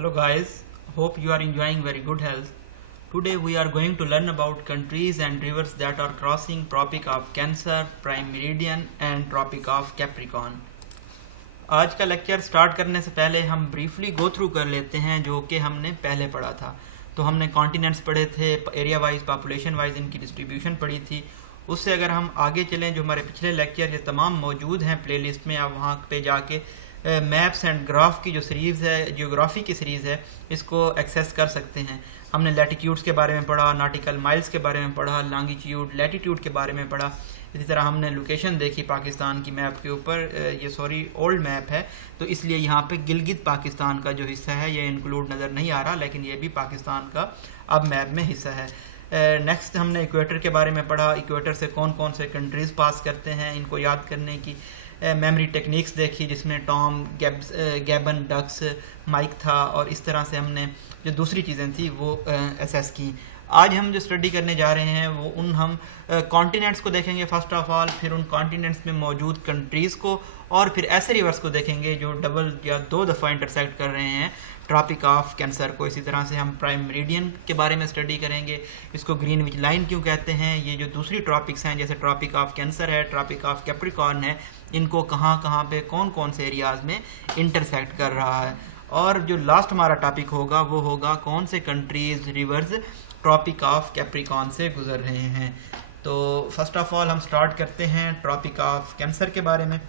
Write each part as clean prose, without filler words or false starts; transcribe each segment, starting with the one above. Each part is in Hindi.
Hello guys, hope you are enjoying very good health. Today we are going to learn about countries and rivers that are crossing Tropic of Cancer, Prime Meridian and Tropic of Capricorn. आज का लेक्चर स्टार्ट करने से पहले हम ब्रीफली गो थ्रू कर लेते हैं जो कि हमने पहले पढ़ा था। तो हमने कॉन्टिनेंट्स पढ़े थे, एरिया वाइज, पॉपुलेशन वाइज इनकी डिस्ट्रीब्यूशन पढ़ी थी। उससे अगर हम आगे चलें, जो हमारे पिछले लेक्चर ये तमाम मौजूद हैं प्लेलिस्ट में, आप वहाँ पे जाके मैप्स एंड ग्राफ की जो सीरीज़ है, जियोग्राफी की सीरीज़ है, इसको एक्सेस कर सकते हैं। हमने लैटिट्यूड्स के बारे में पढ़ा, नॉटिकल माइल्स के बारे में पढ़ा, लॉन्गिट्यूड, लैटिट्यूड के बारे में पढ़ा। इसी तरह हमने लोकेशन देखी पाकिस्तान की मैप के ऊपर। ये ओल्ड मैप है तो इसलिए यहाँ पे गिलगित पाकिस्तान का जो हिस्सा है ये इंक्लूड नज़र नहीं आ रहा, लेकिन ये भी पाकिस्तान का अब मैप में हिस्सा है। नेक्स्ट हमने इक्वेटर के बारे में पढ़ा, इक्वेटर से कौन कौन से कंट्रीज़ पास करते हैं, इनको याद करने की मेमोरी टेक्निक्स देखी, जिसमें टॉम, गैबन, डक्स, माइक था, और इस तरह से हमने जो दूसरी चीज़ें थी वो एसेस की। आज हम जो स्टडी करने जा रहे हैं वो हम कॉन्टिनेंट्स को देखेंगे फर्स्ट ऑफ ऑल, फिर उन कॉन्टिनेंट्स में मौजूद कंट्रीज़ को, और फिर ऐसे रिवर्स को देखेंगे जो डबल या दो दफ़ा इंटरसेक्ट कर रहे हैं ट्रॉपिक ऑफ कैंसर को। इसी तरह से हम प्राइम मेरिडियन के बारे में स्टडी करेंगे, इसको ग्रीनविच लाइन क्यों कहते हैं, ये जो दूसरी ट्रॉपिक्स हैं जैसे ट्रॉपिक ऑफ कैंसर है, ट्रॉपिक ऑफ कैप्रिकॉर्न है, इनको कहाँ कहाँ पे कौन कौन से एरियाज़ में इंटरसेक्ट कर रहा है। और जो लास्ट हमारा टॉपिक होगा वो होगा कौन से countries, rivers tropic of Capricorn से गुजर रहे हैं। तो फर्स्ट ऑफ ऑल हम स्टार्ट करते हैं ट्रॉपिक ऑफ कैंसर के बारे में।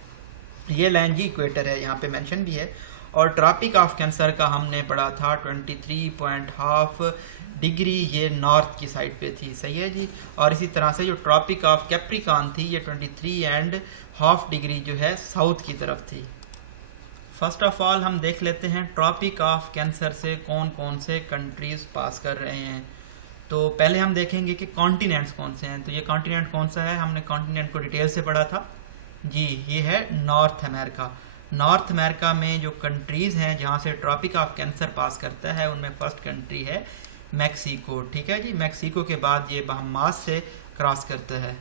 ये लाइन जी इक्वेटर है, यहाँ पे मेंशन भी है, और ट्रॉपिक ऑफ कैंसर का हमने पढ़ा था 23.5 डिग्री, ये नॉर्थ की साइड पे थी, सही है जी। और इसी तरह से जो ट्रॉपिक ऑफ कैप्रिकॉर्न थी ये 23.5 डिग्री जो है साउथ की तरफ थी। फर्स्ट ऑफ ऑल हम देख लेते हैं ट्रॉपिक ऑफ कैंसर से कौन कौन से कंट्रीज पास कर रहे हैं। तो पहले हम देखेंगे कि कॉन्टिनेंट्स कौन से हैं। तो ये कॉन्टिनेंट कौन सा है, हमने कॉन्टिनेंट को डिटेल से पढ़ा था जी, ये है नॉर्थ अमेरिका। नॉर्थ अमेरिका में जो कंट्रीज़ हैं जहाँ से ट्रॉपिक ऑफ कैंसर पास करता है उनमें फर्स्ट कंट्री है मैक्सिको, ठीक है जी। मैक्सिको के बाद ये बहामास से क्रॉस करता है।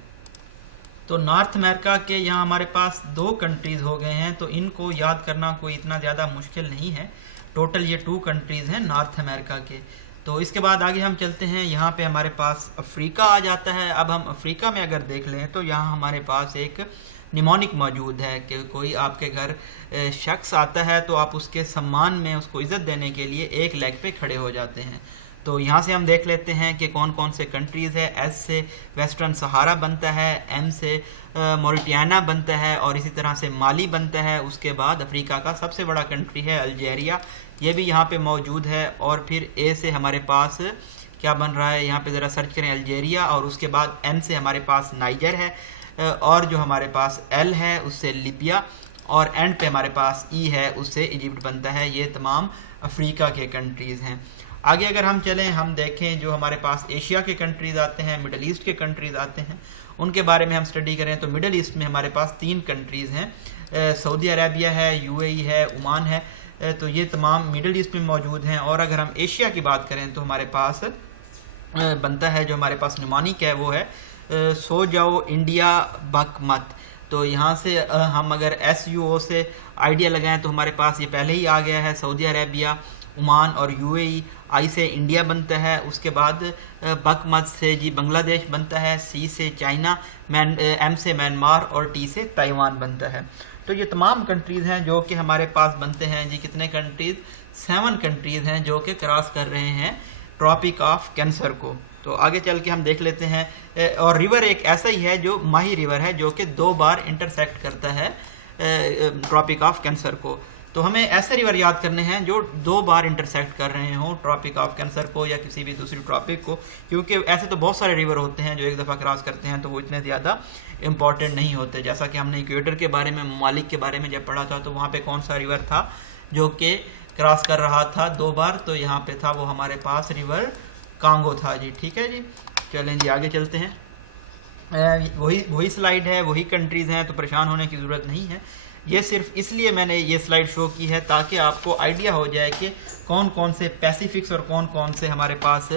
तो नॉर्थ अमेरिका के यहाँ हमारे पास दो कंट्रीज़ हो गए हैं, तो इनको याद करना कोई इतना ज़्यादा मुश्किल नहीं है। टोटल ये 2 कंट्रीज़ हैं नॉर्थ अमेरिका के। तो इसके बाद आगे हम चलते हैं, यहाँ पे हमारे पास अफ्रीका आ जाता है। अब हम अफ्रीका में अगर देख लें तो यहाँ हमारे पास एक निमोनिक मौजूद है कि कोई आपके घर शख्स आता है तो आप उसके सम्मान में, उसको इज़्ज़त देने के लिए एक लेग पे खड़े हो जाते हैं। तो यहाँ से हम देख लेते हैं कि कौन कौन से कंट्रीज़ है। एस से वेस्टर्न सहारा बनता है, एम से मोरिटानिया बनता है, और इसी तरह से माली बनता है। उसके बाद अफ्रीका का सबसे बड़ा कंट्री है अल्जीरिया, ये भी यहाँ पे मौजूद है। और फिर ए से हमारे पास क्या बन रहा है, यहाँ पे ज़रा सर्च करें अल्जीरिया, और उसके बाद एन से हमारे पास नाइजर है, और जो हमारे पास एल है उससे लीबिया, और एंड पे हमारे पास ई है उससे इजिप्ट बनता है। ये तमाम अफ्रीका के कंट्रीज़ हैं। आगे अगर हम चलें, हम देखें जो हमारे पास एशिया के कंट्रीज़ आते हैं, मिडल ईस्ट के कंट्रीज़ आते हैं, उनके बारे में हम स्टडी करें तो मिडल ईस्ट में हमारे पास 3 कंट्रीज़ हैं, सऊदी अरेबिया है, यूएई है, ओमान है। तो ये तमाम मिडल ईस्ट में मौजूद हैं। और अगर हम एशिया की बात करें तो हमारे पास बनता है, जो हमारे पास निमोनिक है वो है सो जाओ इंडिया बक मत। तो यहाँ से हम अगर SUO से आइडिया लगाएं तो हमारे पास ये पहले ही आ गया है, सऊदी अरेबिया, ओमान और यूएई। आई से इंडिया बनता है, उसके बाद बक मत से जी बांग्लादेश बनता है, सी से चाइना, एम से म्यांमार, और टी से ताइवान बनता है। तो ये तमाम कंट्रीज़ हैं जो कि हमारे पास बनते हैं जी। कितने कंट्रीज़? 7 कंट्रीज़ हैं जो कि क्रॉस कर रहे हैं ट्रॉपिक ऑफ कैंसर को। तो आगे चल के हम देख लेते हैं। और रिवर एक ऐसा ही है जो माही रिवर है, जो कि 2 बार इंटरसेक्ट करता है ट्रॉपिक ऑफ कैंसर को। तो हमें ऐसे रिवर याद करने हैं जो 2 बार इंटरसेक्ट कर रहे हों ट्रॉपिक ऑफ कैंसर को या किसी भी दूसरी ट्रॉपिक को, क्योंकि ऐसे तो बहुत सारे रिवर होते हैं जो एक दफ़ा क्रॉस करते हैं तो वो इतने ज़्यादा इंपॉर्टेंट नहीं होते। जैसा कि हमने इक्वेटर के बारे में, ममालिक के बारे में जब पढ़ा था तो वहाँ पे कौन सा रिवर था जो कि क्रॉस कर रहा था 2 बार, तो यहाँ पे था वो हमारे पास रिवर कांगो था जी, ठीक है जी। चलें जी आगे चलते हैं। वही स्लाइड है, वही कंट्रीज़ हैं, तो परेशान होने की ज़रूरत नहीं है। ये सिर्फ इसलिए मैंने ये स्लाइड शो की है ताकि आपको आइडिया हो जाए कि कौन कौन से पैसिफिक्स और कौन कौन से हमारे पास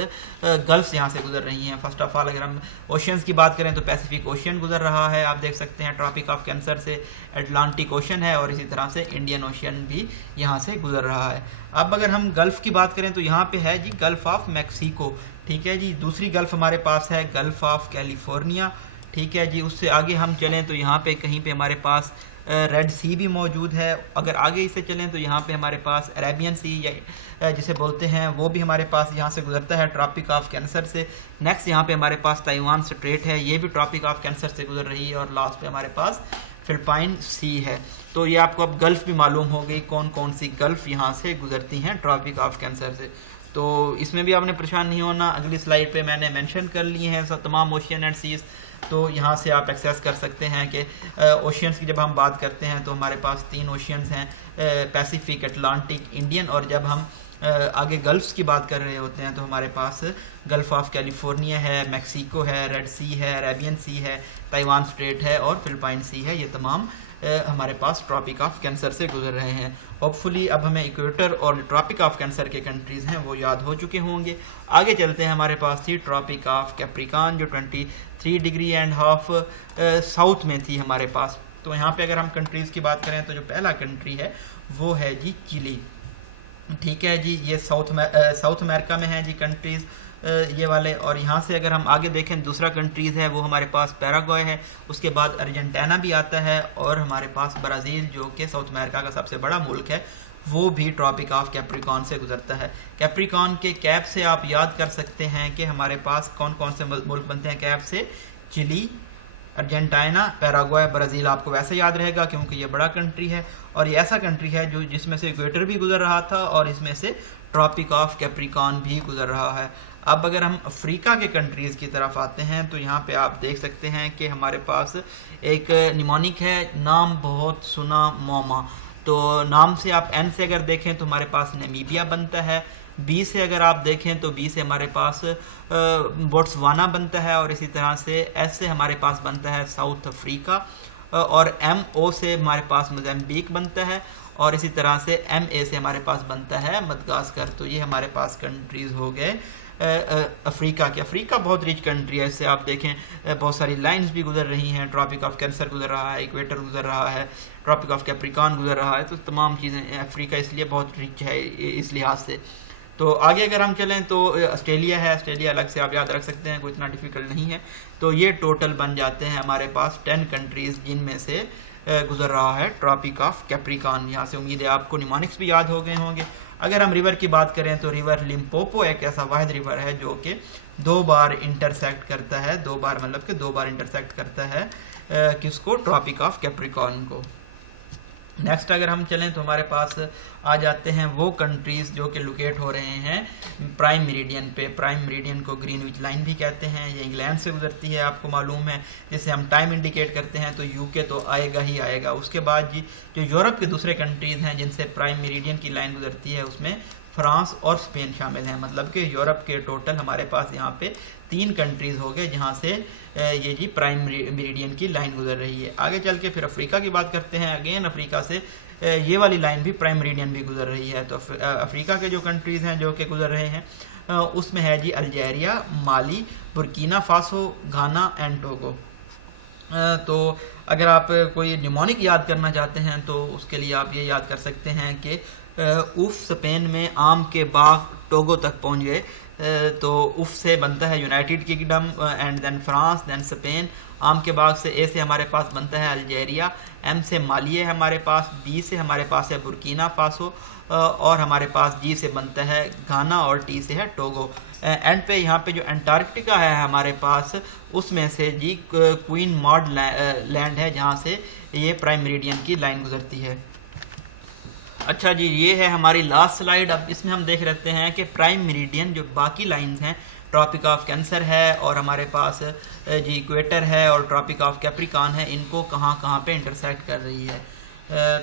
गल्फ्स यहाँ से गुजर रही हैं। फर्स्ट ऑफ ऑल अगर हम ओशियंस की बात करें तो पैसिफिक ओशियन गुजर रहा है, आप देख सकते हैं ट्रॉपिक ऑफ कैंसर से अटलांटिक ओशन है और इसी तरह से इंडियन ओशियन भी यहाँ से गुजर रहा है। अब अगर हम गल्फ़ की बात करें तो यहाँ पे है जी गल्फ़ ऑफ मैक्सिको, ठीक है जी। दूसरी गल्फ़ हमारे पास है गल्फ़ ऑफ कैलिफोर्निया, ठीक है जी। उससे आगे हम चलें तो यहाँ पे कहीं पे हमारे पास रेड सी भी मौजूद है। अगर आगे इससे चलें तो यहाँ पे हमारे पास अरेबियन सी या जिसे बोलते हैं वो भी हमारे पास यहाँ से गुजरता है ट्रॉपिक ऑफ कैंसर से। नेक्स्ट यहाँ पे हमारे पास ताइवान स्ट्रेट है, ये भी ट्रॉपिक ऑफ कैंसर से गुजर रही है। और लास्ट पे हमारे पास फिलिपाइन सी है। तो ये आपको अब गल्फ़ भी मालूम हो गई कौन कौन सी गल्फ़ यहाँ से गुजरती हैं ट्रॉपिक ऑफ कैंसर से। तो इसमें भी आपने परेशान नहीं होना, अगली स्लाइड पे मैंने मेंशन कर लिए हैं सब तमाम ओशियन एंड सीज। तो यहाँ से आप एक्सेस कर सकते हैं कि ओशियंस की जब हम बात करते हैं तो हमारे पास 3 ओशियंस हैं, पैसिफिक, अटलांटिक, इंडियन। और जब हम आगे गल्फ्स की बात कर रहे होते हैं तो हमारे पास गल्फ ऑफ कैलिफोर्निया है, मैक्सिको है, रेड सी है, अरेबियन सी है, ताइवान स्ट्रेट है और फिलिपाइन सी है। ये तमाम हमारे पास ट्रॉपिक ऑफ कैंसर से गुजर रहे हैं। होपफुली अब हमें इक्वेटर और ट्रॉपिक ऑफ कैंसर के कंट्रीज़ हैं वो याद हो चुके होंगे। आगे चलते हैं, हमारे पास थी ट्रॉपिक ऑफ कैप्रिकॉन जो 23.5 डिग्री साउथ में थी हमारे पास। तो यहाँ पे अगर हम कंट्रीज़ की बात करें तो जो पहला कंट्री है वो है जी चिली, ठीक है जी। ये साउथ अमेरिका में है जी कंट्रीज़ ये वाले। और यहाँ से अगर हम आगे देखें दूसरा कंट्रीज़ है वो हमारे पास पैराग्वे है, उसके बाद अर्जेंटीना भी आता है और हमारे पास ब्राज़ील जो कि साउथ अमेरिका का सबसे बड़ा मुल्क है वो भी ट्रॉपिक ऑफ कैप्रिकॉन से गुजरता है। कैप्रिकॉन के कैप से आप याद कर सकते हैं कि हमारे पास कौन कौन से मुल्क बनते हैं कैप से, चिली, अर्जेंटीना, पैराग्वे, ब्राज़ील। आपको वैसे याद रहेगा क्योंकि ये बड़ा कंट्री है और ये ऐसा कंट्री है जो जिसमें से इक्वेटर भी गुजर रहा था और इसमें से ट्रॉपिक ऑफ कैप्रिकॉन भी गुजर रहा है। अब अगर हम अफ्रीका के कंट्रीज़ की तरफ आते हैं तो यहाँ पे आप देख सकते हैं कि हमारे पास एक निमोनिक है, नाम बहुत सुना, मोमा। तो नाम से आप एन से अगर देखें तो हमारे पास नामीबिया बनता है, बी से अगर आप देखें तो बी से हमारे पास बोट्सवाना बनता है और इसी तरह से एस से हमारे पास बनता है साउथ अफ्रीका और एम ओ से हमारे पास मोज़ाम्बिक बनता है और इसी तरह से एम ए से हमारे पास बनता है मदगास्कर। तो ये हमारे पास कंट्रीज़ हो गए अफ्रीका के। अफ्रीका बहुत रिच कंट्री है, इससे आप देखें बहुत सारी लाइंस भी गुजर रही हैं, ट्रॉपिक ऑफ कैंसर गुजर रहा है, इक्वेटर गुजर रहा है, ट्रॉपिक ऑफ कैप्रिकॉन गुजर रहा है। तो तमाम चीज़ें अफ्रीका इसलिए बहुत रिच है इस लिहाज से। तो आगे अगर हम चलें तो ऑस्ट्रेलिया है, ऑस्ट्रेलिया अलग से आप याद रख सकते हैं, कोई इतना डिफ़िकल्ट नहीं है। तो ये टोटल बन जाते हैं हमारे पास 10 कंट्रीज़ जिनमें से गुजर रहा है ट्रॉपिक ऑफ कैप्रिकॉन। यहाँ से उम्मीद है आपको निमोनिक्स भी याद हो गए होंगे। अगर हम रिवर की बात करें तो रिवर लिम्पोपो एक ऐसा वाहिद रिवर है जो कि 2 बार इंटरसेक्ट करता है, 2 बार मतलब कि 2 बार इंटरसेक्ट करता है किसको, ट्रॉपिक ऑफ कैप्रिकॉन को। नेक्स्ट अगर हम चलें तो हमारे पास आ जाते हैं वो कंट्रीज़ जो कि लोकेट हो रहे हैं प्राइम मेरिडियन पे। प्राइम मेरिडियन को ग्रीनविच लाइन भी कहते हैं, ये इंग्लैंड से गुजरती है, आपको मालूम है। जैसे हम टाइम इंडिकेट करते हैं तो यूके तो आएगा ही आएगा। उसके बाद जी जो यूरोप के दूसरे कंट्रीज़ हैं जिनसे प्राइम मेरिडियन की लाइन गुजरती है उसमें फ्रांस और स्पेन शामिल हैं। मतलब कि यूरोप के टोटल हमारे पास यहाँ पे 3 कंट्रीज़ हो गए जहाँ से ये जी प्राइम मेरिडियन की लाइन गुजर रही है। आगे चल के फिर अफ्रीका की बात करते हैं। अगेन अफ्रीका से ये वाली लाइन भी प्राइम मेरिडियन भी गुजर रही है। तो अफ्रीका के जो कंट्रीज़ हैं जो कि गुजर रहे हैं उसमें है जी Algeria, Mali, Burkina Faso, Ghana and Togo. तो अगर आप कोई निमोनिक याद करना चाहते हैं तो उसके लिए आप ये याद कर सकते हैं कि उफ स्पेन में आम के बाग टोगो तक पहुंच गए। तो उफ से बनता है United Kingdom and then France then Spain. आम के बाग से ए से हमारे पास बनता है अल्जीरिया, एम से माली है हमारे पास, बी से हमारे पास है बुर्किना फासो और हमारे पास जी से बनता है घाना और टी से है टोगो। एंड पे यहाँ पे जो अंटार्कटिका है हमारे पास उसमें से जी क्वीन मॉड लैंड है जहाँ से ये प्राइम मेरिडियन की लाइन गुजरती है। अच्छा जी, ये है हमारी लास्ट स्लाइड। अब इसमें हम देख रहते हैं कि प्राइम मेरिडियन जो बाकी लाइंस हैं, ट्रॉपिक ऑफ कैंसर है और हमारे पास जी इक्वेटर है और ट्रॉपिक ऑफ कैप्रिकॉन है, इनको कहाँ कहाँ पे इंटरसेक्ट कर रही है।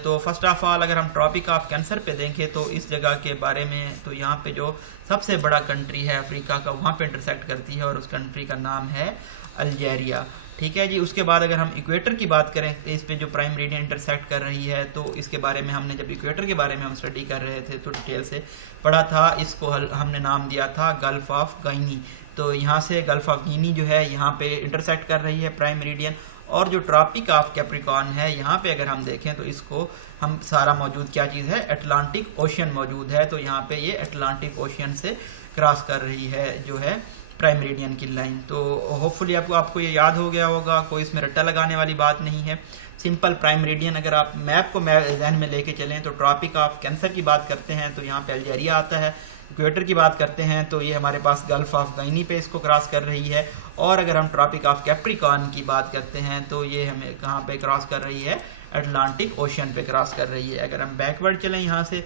तो फर्स्ट ऑफ ऑल अगर हम ट्रॉपिक ऑफ कैंसर पे देखें तो इस जगह के बारे में, तो यहाँ पे जो सबसे बड़ा कंट्री है अफ्रीका का वहाँ पे इंटरसेक्ट करती है और उस कंट्री का नाम है अल्जीरिया। ठीक है जी। उसके बाद अगर हम इक्वेटर की बात करें तो इस पे जो प्राइम मेरिडियन इंटरसेक्ट कर रही है, तो इसके बारे में हमने जब इक्वेटर के बारे में हम स्टडी कर रहे थे तो डिटेल से पढ़ा था। इसको हमने नाम दिया था गल्फ ऑफ गिनी। तो यहाँ से गल्फ ऑफ गिनी जो है यहाँ पे इंटरसेक्ट कर रही है प्राइम मेरिडियन। और जो ट्रॉपिक ऑफ कैप्रिकॉर्न है यहाँ पे अगर हम देखें तो इसको हम सारा मौजूद क्या चीज़ है, अटलांटिक ओशियन मौजूद है। तो यहाँ पे ये अटलांटिक ओशियन से क्रॉस कर रही है जो है प्राइम मेरिडियन की लाइन। तो होपफुली आपको ये याद हो गया होगा, कोई इसमें रट्टा लगाने वाली बात नहीं है। सिंपल प्राइम मेरिडियन, अगर आप मैप को जहन में लेके चलें तो ट्रॉपिक ऑफ कैंसर की बात करते हैं तो यहाँ पे अल्जीरिया आता है। इक्वेटर की बात करते हैं तो ये हमारे पास गल्फ ऑफ गिनी पे इसको क्रॉस कर रही है। और अगर हम ट्रॉपिक ऑफ कैप्रिकॉर्न की बात करते हैं तो ये हमें कहाँ पे क्रॉस कर रही है, अटलांटिक ओशियन पे क्रॉस कर रही है। अगर हम बैकवर्ड चलें यहाँ से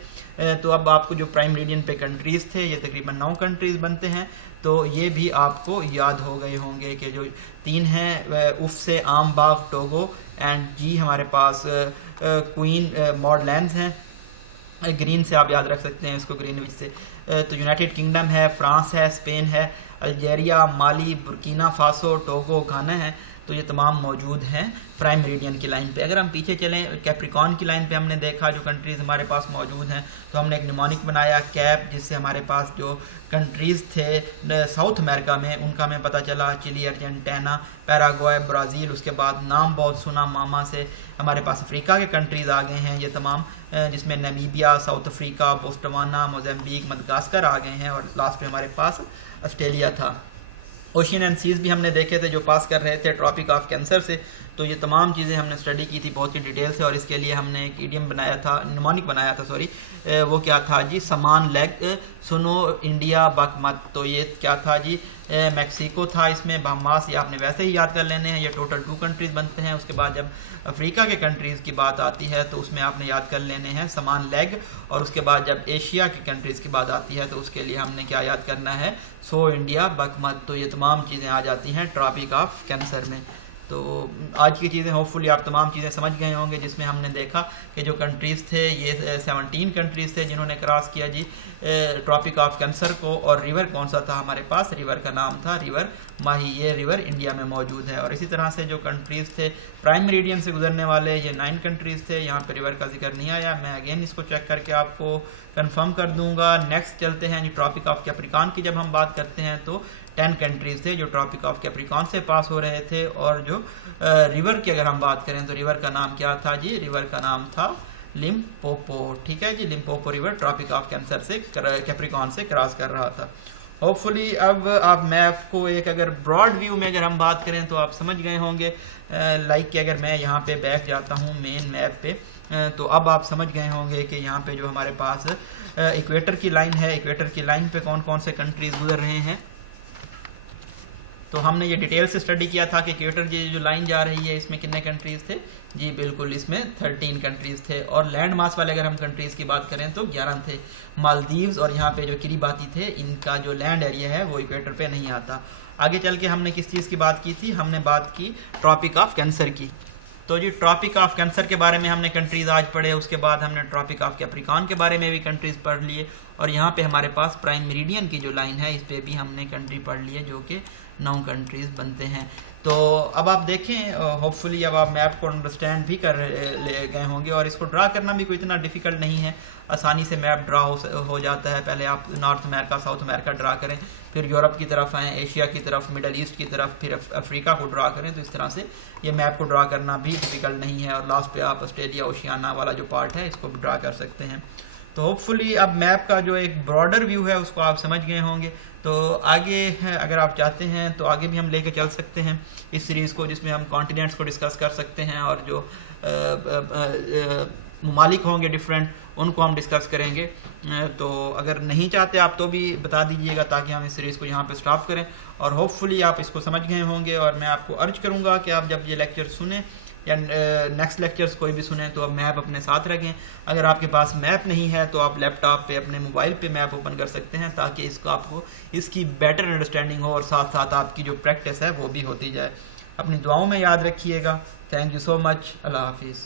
तो अब आपको जो प्राइम मेरिडियन पे कंट्रीज थे ये तकरीबन 9 कंट्रीज बनते हैं। तो ये भी आपको याद हो गए होंगे कि जो 3 हैं उफ से आम बाग टोगो एंड जी हमारे पास क्वीन मॉडलैंड्स हैं। ग्रीन से आप याद रख सकते हैं इसको, ग्रीनविच से। तो यूनाइटेड किंगडम है, फ्रांस है, स्पेन है, Algeria, Mali, Burkina Faso, Togo, घाना है। तो ये तमाम मौजूद हैं प्राइम मेरिडियन की लाइन पे। अगर हम पीछे चलें कैप्रिकॉर्न की लाइन पे हमने देखा जो कंट्रीज़ हमारे पास मौजूद हैं, तो हमने एक निमोनिक बनाया कैप, जिससे हमारे पास जो कंट्रीज़ थे साउथ अमेरिका में उनका हमें पता चला, चिली, अर्जेंटीना, पैराग्वे, ब्राज़ील। उसके बाद नाम बहुत सुना मामा से हमारे पास अफ्रीका के कंट्रीज़ आ गए हैं ये तमाम, जिसमें नामीबिया, साउथ अफ्रीका, बोस्टवाना, मोज़ाम्बिक, मदगास्कर आ गए हैं। और लास्ट में हमारे पास ऑस्ट्रेलिया था। ओशियन एंड सीज भी हमने देखे थे जो पास कर रहे थे ट्रॉपिक ऑफ कैंसर से। तो ये तमाम चीज़ें हमने स्टडी की थी बहुत ही डिटेल से, और इसके लिए हमने एक इडियम बनाया था, निमोनिक बनाया था सॉरी, वो क्या था जी, समान लेग सुनो इंडिया बक मत। तो ये क्या था जी, मैक्सिको था, इसमें बहामास, ये आपने वैसे ही याद कर लेने हैं। ये टोटल 2 कंट्रीज़ बनते हैं। उसके बाद जब अफ्रीका के कंट्रीज़ की बात आती है तो उसमें आपने याद कर लेने हैं समान लेग। और उसके बाद जब एशिया की कंट्रीज़ की बात आती है तो उसके लिए हमने क्या याद करना है, सो इंडिया बक मत। तो ये तमाम चीज़ें आ जाती हैं ट्रॉपिक ऑफ कैंसर में। तो आज की चीज़ें होपफुली आप तमाम चीज़ें समझ गए होंगे, जिसमें हमने देखा कि जो कंट्रीज़ थे ये 17 कंट्रीज़ थे जिन्होंने क्रॉस किया जी ट्रॉपिक ऑफ कैंसर को। और रिवर कौन सा था हमारे पास, रिवर का नाम था रिवर माही। ये रिवर इंडिया में मौजूद है। और इसी तरह से जो कंट्रीज़ थे प्राइम मेरिडियन से गुजरने वाले, ये 9 कंट्रीज़ थे। यहाँ पे रिवर का जिक्र नहीं आया, मैं अगेन इसको चेक करके आपको कंफर्म कर दूंगा। नेक्स्ट चलते हैं जी ट्रॉपिक ऑफ कैप्रिकॉर्न की जब हम बात करते हैं तो 10 कंट्रीज़ थे जो ट्रॉपिक ऑफ कैप्रिकॉर्न से पास हो रहे थे। और जो रिवर की अगर हम बात करें तो रिवर का नाम क्या था जी, रिवर का नाम था लिम्पोपो। ठीक है जी, Limpopo river tropic of cancer से कैप्रिकॉर्न से क्रॉस कर रहा था। होपफुली अब आप मैप को एक अगर ब्रॉड व्यू में अगर हम बात करें तो आप समझ गए होंगे। लाइक कि अगर मैं यहाँ पे बैक जाता हूँ मेन मैप पे, तो अब आप समझ गए होंगे कि यहाँ पे जो हमारे पास इक्वेटर की लाइन है, इक्वेटर की लाइन पे कौन कौन से कंट्रीज गुजर रहे हैं। तो हमने ये डिटेल से स्टडी किया था कि इक्वेटर जो लाइन जा रही है इसमें कितने कंट्रीज थे जी, बिल्कुल इसमें 13 कंट्रीज थे। और लैंड मास वाले अगर हम कंट्रीज की बात करें तो 11 थे। मालदीव्स और यहाँ पे जो किरीबाती थे, इनका जो लैंड एरिया है वो इक्वेटर पे नहीं आता। आगे चल के हमने किस चीज़ की बात की थी, हमने बात की ट्रॉपिक ऑफ कैंसर की। तो जी ट्रॉपिक ऑफ कैंसर के बारे में हमने कंट्रीज आज पढ़े। उसके बाद हमने ट्रॉपिक ऑफ कैप्रिकॉर्न के बारे में भी कंट्रीज पढ़ लिए। और यहाँ पे हमारे पास प्राइम मेरिडियन की जो लाइन है इस पे भी हमने कंट्री पढ़ लिए जो कि 9 कंट्रीज बनते हैं। तो अब आप देखें, होपफुली अब आप मैप को अंडरस्टैंड भी कर ले गए होंगे। और इसको ड्रा करना भी कोई इतना डिफ़िकल्ट नहीं है, आसानी से मैप ड्रा हो जाता है। पहले आप north America, south America draw करें, फिर यूरोप की तरफ आएँ, एशिया की तरफ, मिडल ईस्ट की तरफ, फिर अफ्रीका को ड्रा करें। तो इस तरह से ये मैप को ड्रा करना भी डिफ़िकल्ट नहीं है। और लास्ट पे आप ऑस्ट्रेलिया, ओशियाना वाला जो पार्ट है इसको ड्रा कर सकते हैं। तो होपफुली अब मैप का जो एक ब्रॉडर व्यू है उसको आप समझ गए होंगे। तो आगे अगर आप चाहते हैं तो आगे भी हम लेके चल सकते हैं इस सीरीज़ को, जिसमें हम कॉन्टिनेंट्स को डिस्कस कर सकते हैं और जो ममालिक होंगे डिफरेंट उनको हम डिस्कस करेंगे। तो अगर नहीं चाहते आप तो भी बता दीजिएगा ताकि हम इस सीरीज़ को यहाँ पे स्टॉप करें। और होपफुली आप इसको समझ गए होंगे। और मैं आपको अर्ज करूँगा कि आप जब ये लेक्चर सुने या नेक्स्ट लेक्चर्स कोई भी सुने तो आप मैप अपने साथ रखें। अगर आपके पास मैप नहीं है तो आप लैपटॉप पे अपने मोबाइल पे मैप ओपन कर सकते हैं ताकि इसको आपको इसकी बेटर अंडरस्टैंडिंग हो और साथ साथ आपकी जो प्रैक्टिस है वो भी होती जाए। अपनी दुआओं में याद रखिएगा। Thank you so much. Allah हाफिज़।